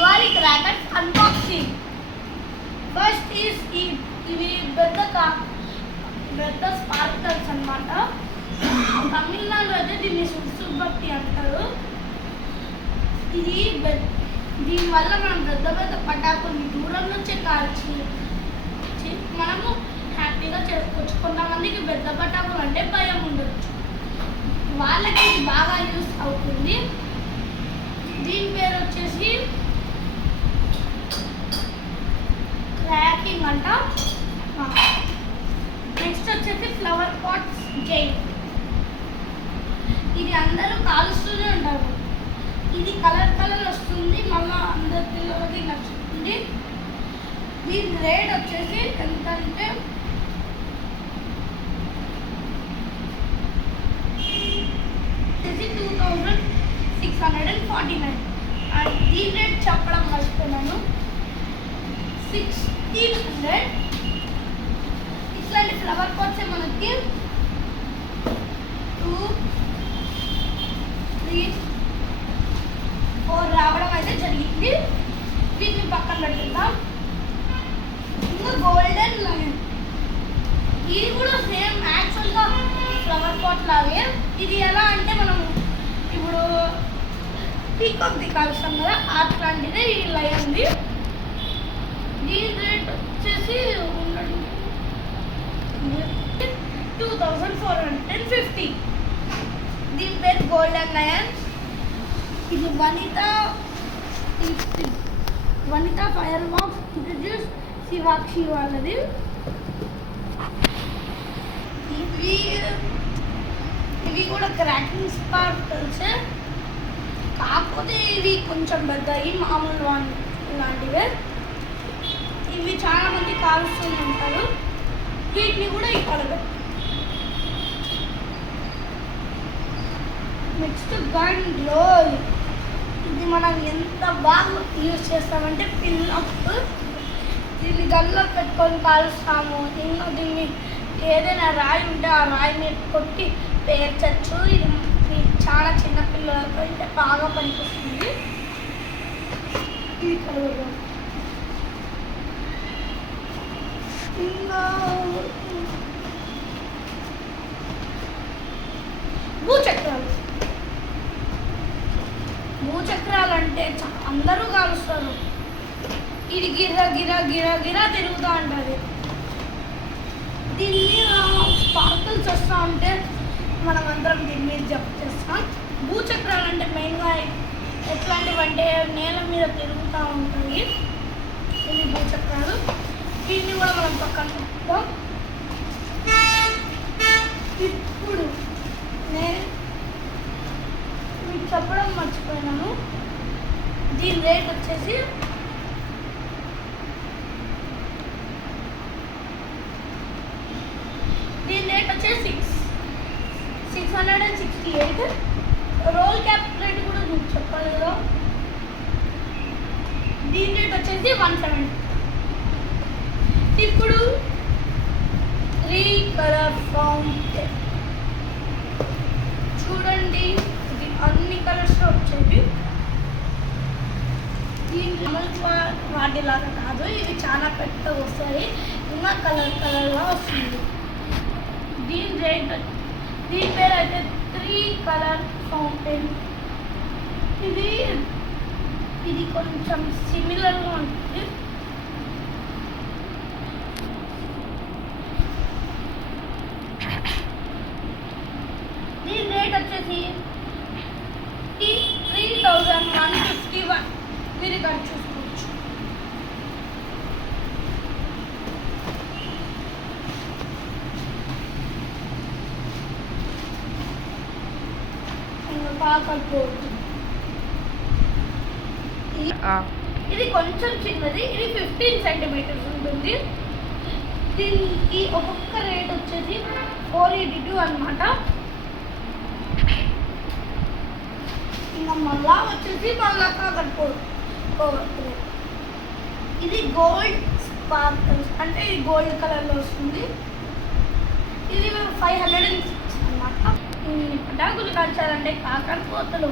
Diwali crackers unboxing. First is ఇవి పెద్ద sparkles అన్నమాట. తమిళనాడులో అయితే దీన్ని సుబ్బట్టి అంటారు. ఇది దీనివల్ల మనం పెద్ద పెద్ద పటాకుల్ని దూరం నుంచే కాల్చి మనము హ్యాపీగా చేసుకోవచ్చు. కొంతమందికి పెద్ద పటాకులు అంటే భయం ఉండొచ్చు, వాళ్ళకి ఇది బాగా యూస్ అవుతుంది. దీని పేరు వచ్చేసి క్రాకింగ్ అంట. నెక్స్ట్ వచ్చేసి ఫ్లవర్ పాట్స్ జైల్. ఇది అందరూ కాలుస్తూనే ఉంటారు. ఇది కలర్ వస్తుంది, మళ్ళీ అందరి పిల్లలకి నచ్చుతుంది. దీని రేట్ వచ్చేసి ఎంత అంటే $2649. అండ్ దీని రేట్ చెప్పడం మర్చిపోయాను, 1600. ఇట్లాంటి ఫ్లవర్ పాట్స్ మనకి 2, 3, 4 రావడం అయితే జరిగింది. వీటిని పక్కన పెట్టుకుందాం. ఇంకా గోల్డెన్ లయన్, ఇది కూడా సేమ్ యాక్చువల్గా ఫ్లవర్ పాట్ లాగే. ఇది ఎలా అంటే మనం ఇప్పుడు పీకాక్ కాల్స్తాం కదా, అట్లాంటిదే ఈ లయన్ది. దీని రేట్ వచ్చేసి 2450. దీని పేరు గోల్డెన్ లయన్. ఇది వనిత ఫైర్ బాక్స్ ఇంట్రడ్యూస్ శివాక్షి వాళ్ళది. ఇవి కూడా క్రాకింగ్ స్పార్కల్స్, కాకపోతే ఇవి కొంచెం పెద్దవి, మామూలు లాంటివే. ఇవి చాలా మంది కాలుస్తూనే ఉంటారు. వీటిని కూడా ఇక్కడ నెక్స్ట్ గన్ రోల్. ఇది మనం ఎంత బాగా యూజ్ చేస్తామంటే పిన్-అప్. దీన్ని గన్లో పెట్టుకొని కాలుస్తాము. దీన్ని ఏదైనా రాయి ఉంటే ఆ రాయిని కొట్టి పేర్చచ్చు. ఇది చాలా చిన్న పిల్లలతో అయితే బాగా పనికొస్తుంది. ఇంకా భూచక్రాలు అంటే అందరూ కాలుస్తారు. ఇది గిరా గిరా గిరా గిరా తిరుగుతూ ఉంటుంది. దీన్ని స్పార్కల్స్ వస్తూ ఉంటే మనం అందరం దీని మీద జంప్ చేస్తాం. భూచక్రాలు అంటే మెయిన్గా ఎట్లాంటివి అంటే నేల మీద తిరుగుతూ ఉంటాయి. ఇవి భూచక్రాలు. దీన్ని కూడా మనం పక్కన పెట్టుకుంటాం. ఇప్పుడు నేను మీకు చెప్పడం మర్చిపోయినాను, దీని రేట్ వచ్చేసి $668. రోల్ క్యాప్ రేట్ కూడా మీకు చెప్పాలి కదా. దీని రేట్ వచ్చేసి 170. ఇప్పుడు 3 కలర్ ఫౌంటైన్ చూడండి. ఇది అన్ని కలర్స్లో వచ్చేవి. దీని వాటిలాగా కాదు, ఇవి చాలా పెద్దగా వస్తాయి. ఇంకా కలర్గా వస్తుంది. దీని పేరు అయితే 3 కలర్ ఫౌంటైన్. ఇది కొంచెం సిమిలర్గా ఉంటుంది. దీని రేట్ వచ్చేసి 3151. మీరు ఇక్కడ చూసుకోవచ్చు. ఇది కొంచెం చిన్నది, ఇది 15 సెంటీమీటర్స్ ఉంటుంది. దీనికి ఒక్కొక్క రేట్ వచ్చేసి 482 అన్నమాట. ఇంకా మళ్ళా వచ్చేసి ఇది గోల్డ్ స్పార్కల్స్ అంటే ఇది గోల్డ్ కలర్లో వస్తుంది. ఇది 506 అన్నమాట. ఈ పటాకులు కాల్చాలంటే కాకరపోతలు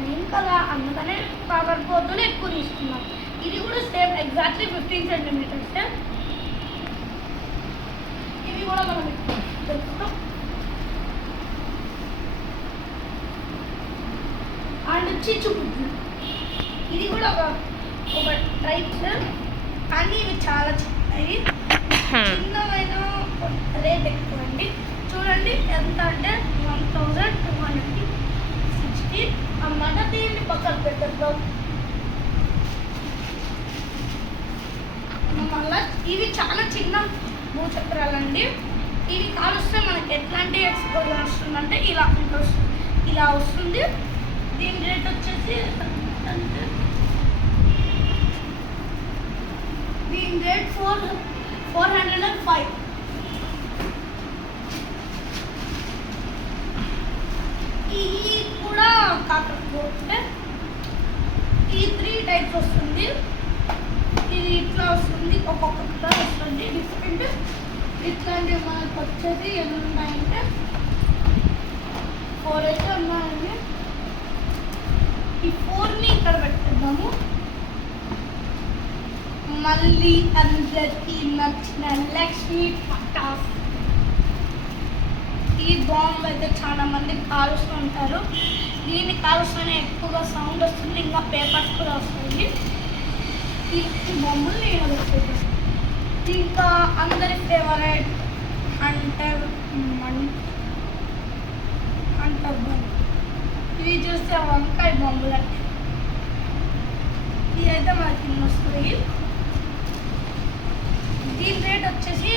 మెయిన్ కదా, అందుకనే కాకరపోతూనే ఎక్కువ తీసుకున్నాం. ఇది కూడా సేమ్ ఎగ్జాక్ట్లీ 15 సెంటీమీటర్స్. ఇవి కూడా మనం తెలుసుకున్నాం. అండ్ చిచ్చుబుడ్లు, ఇది కూడా ఒక టైప్స్, కానీ ఇవి చాలా చిన్నవి. చిన్నవైన రేట్ ఎక్కువ అండి. చూడండి ఎంత అంటే 1260 అన్నమాట. దీన్ని పక్కన పెట్టేద్దాం. మళ్ళీ ఇవి చాలా చిన్న భూచక్రాలండి. ఇవి కాలుస్తే మనకి ఎట్లాంటి ఎక్స్పోజర్ వస్తుందంటే ఇలా వస్తుంది. దీని రేట్ వచ్చేసి అంటే దీని రేట్ 405. ఇది కూడా కాకపోతే ఈ 3 టైప్స్ వస్తుంది. ఇది ఇట్లా వస్తుంది, ఒక్కొక్క వస్తుంది డిఫరెంట్. ఇట్లాంటివి మనకు వచ్చేది ఎన్ని ఉన్నాయంటే 4 అయితే ఉన్నాయండి. ఈ 4ని ఇక్కడ పెట్టేద్దాము. మళ్ళీ అందరికీ నచ్చిన లక్ష్మీ పటాస్. ఈ బాంబు అయితే చాలా మంది కాలుస్తూ ఉంటారు. దీన్ని కాలుస్తూనే ఎక్కువగా సౌండ్ వస్తుంది, ఇంకా పేపర్స్ కూడా వస్తుంది. ఈ బొమ్మలు నేను పెట్టేది. ఇంకా అందరి ఫేవరెట్ హంటర్ బొమ్మ. ఇవి చూస్తే వంకాయ బొమ్మలు అంటే ఇదైతే మనకి వస్తుంది. దీని రేట్ వచ్చేసి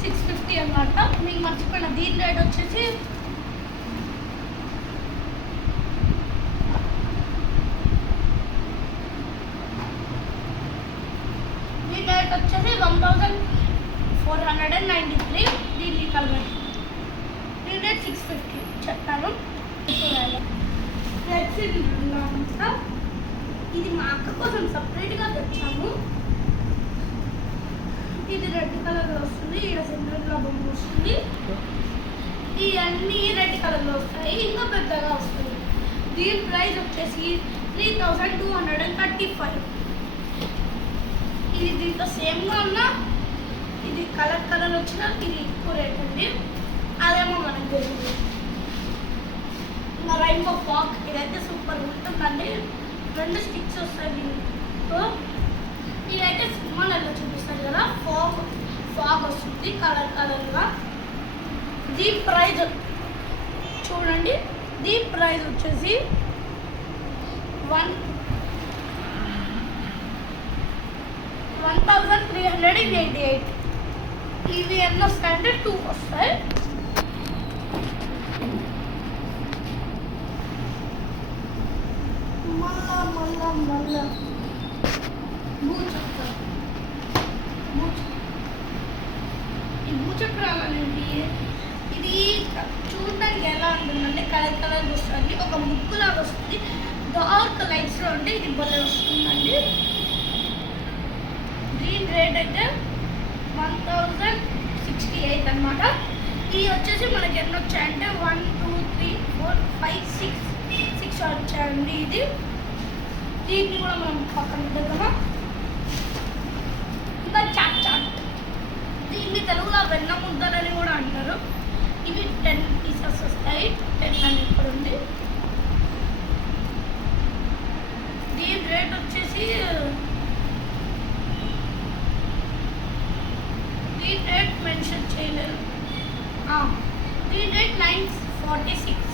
650 అన్నమాట. మీకు మర్చిపోయిన దీని రేట్ వచ్చేసి దీని రేట్ వచ్చేసి 1493. దీన్ని కలవాలి. దీని రేట్ 650 చెప్తాను. ఇది మా అక్క కోసం సపరేట్గా తెచ్చాము. ఇది రెడ్ కలర్లో వస్తుంది. ఇక్కడ సెంట్రల్లో బొమ్మ వస్తుంది. ఇవన్నీ రెడ్ కలర్లో వస్తాయి, ఇంకా పెద్దగా వస్తుంది. దీని ప్రైస్ వచ్చేసి 3235. ఇది దీంతో సేమ్గా ఉన్నా ఇది కలర్ వచ్చిన ఇది ఎక్కువ రేట్ అండి. అదేమో మనకు తెలియదు. ఇంకా రైన్బో ఫాగ్, ఇదైతే సూపర్ ఉంటుందండి. 2 స్టిక్స్ వస్తాయి దీంతో. ఇదైతే సినిమాలలో చూపిస్తారు కదా, ఫాగ్ వస్తుంది కలర్గా. దీని ప్రైజ్ చూడండి. దీని ప్రైజ్ వచ్చేసి 1388. ఇవి ఎన్ని వస్తాయంటే 2 వస్తాయి. మళ్ళా ఈ భూచక్రాలు అనేది ఇది చూడడానికి ఎలా ఉంటుందంటే కలర్ వస్తుంది, ఒక ముగ్గులాగా వస్తుంది. డార్క్ లైట్స్లో ఉంటే ఇది భలే వస్తుందండి. దీని రేట్ అయితే 1068 అన్నమాట. ఇవి వచ్చేసి మనకి ఎన్ని వచ్చాయంటే 1 2 3 4 5 6 వచ్చాయండి. ఇది దీన్ని కూడా మనం పక్కన పెడదామా. ఇంకా చాట్ దీన్ని తెలుగులో వెన్న ముద్దలని కూడా అంటారు. ఇవి 10 పీసెస్ వస్తాయి. 10 అని ఇక్కడ ఉంది. దీని రేట్ వచ్చేసి దీని రేట్ మెన్షన్ చేయలేదు. దీని రేట్ 946.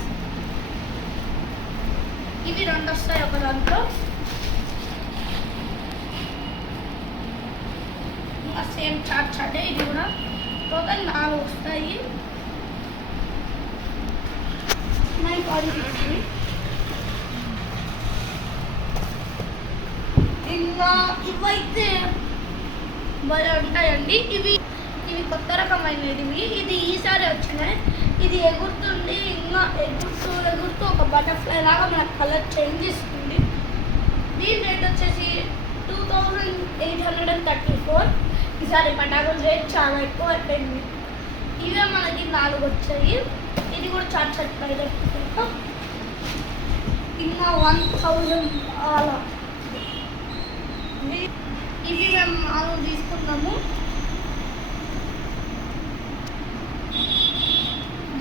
ఇవి 2 వస్తాయి ఒక దాంట్లో. సేమ్ చాటే ఇది కూడా టోటల్ 4 వస్తాయి. 946. ఇంకా ఇవైతే భలే ఉంటాయండి. ఇవి కొత్త రకమైనవి. ఇది ఈసారి వచ్చినాయి. ఇది ఎగురుతుంది. ఇంకా ఎగురుతూ ఒక బటర్ఫ్లై లాగా మనకు కలర్ చేంజ్ ఇస్తుంది. దీని రేట్ వచ్చేసి 2834. ఈసారి పటాకుల రేట్ చాలా ఎక్కువ అయిపోయింది. ఇవే మనకి 4 వచ్చాయి. ఇది కూడా చాట్ ప్రైస్. ఇంకా 1000 అలా. ఇవి మేము 4 తీసుకున్నాము.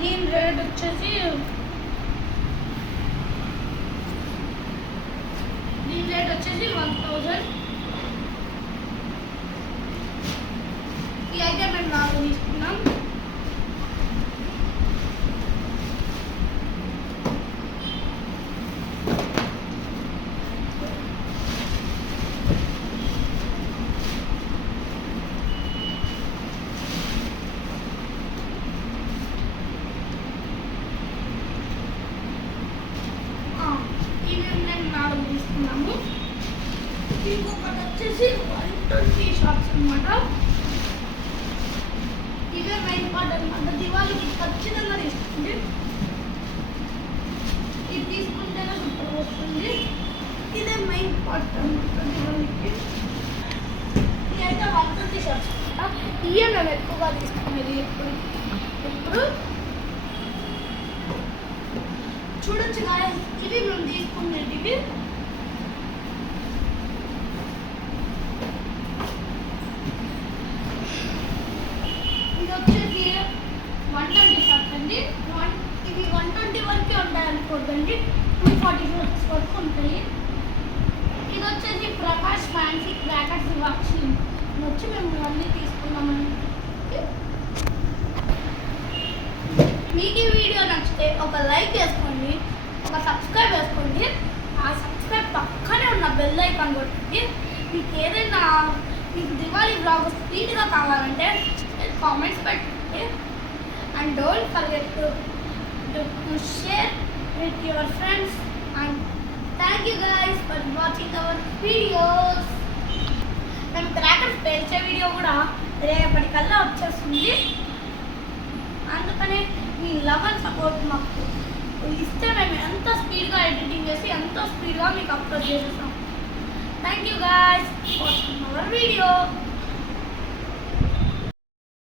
దీని రేట్ వచ్చేసి 1000. ఈ అయితే మేము 4 తీసుకున్నాం. తీసుకున్నాము. ఇంకొకటి వచ్చేసి 120 షార్ట్స్ అనమాట. ఇవే మెయిన్ పార్ట్ అనమాట. దివాళీకి ఖచ్చితంగా తీసుకోండి. ఇది తీసుకుంటేనే సూపర్ వస్తుంది. ఇదే మెయిన్ పార్ట్ అనమాట దివాళీకి. ఇది అయితే 120 షార్ట్స్ అనమాట. ఇవే మేము ఎక్కువగా తీసుకునేది ఎప్పుడు చూడొచ్చు గాయస్. ఇవి మేము తీసుకునేది. ఇది వచ్చేసి 120 షార్ట్స్ అండి. ఇవి 120 వరకే ఉంటాయి అనుకోద్దండి. 240 షార్ట్స్ వరకు ఉంటాయి. ఇది వచ్చేసి ప్రకాష్ ఫ్యాన్సీ క్రాకర్స్ వాక్షి వచ్చి మేము అన్నీ తీసుకున్నామండి. మీకు ఈ వీడియో నచ్చితే ఒక లైక్ చేసుకోండి, ఒక సబ్స్క్రైబ్ చేసుకోండి. ఆ సబ్స్క్రైబ్ పక్కనే ఉన్న బెల్ ఐకాన్ కొట్టండి. మీకు ఏదైనా మీకు దివాళీ బ్లాగ్ స్పీడ్గా కావాలంటే కామెంట్స్ పెట్టండి. And don't forget to share with your friends. And thank you guys for watching our videos. మేము క్రాకర్స్ పేల్చే వీడియో కూడా రేపటికల్లా వచ్చేస్తుంది. అందుకనే మీ లవ్ అండ్ సపోర్ట్ మాకు ఇస్తే మేము ఎంత స్పీడ్గా ఎడిటింగ్ చేసి ఎంతో స్పీడ్గా మీకు అప్లోడ్ చేసేస్తాం. Thank you guys for watching our video.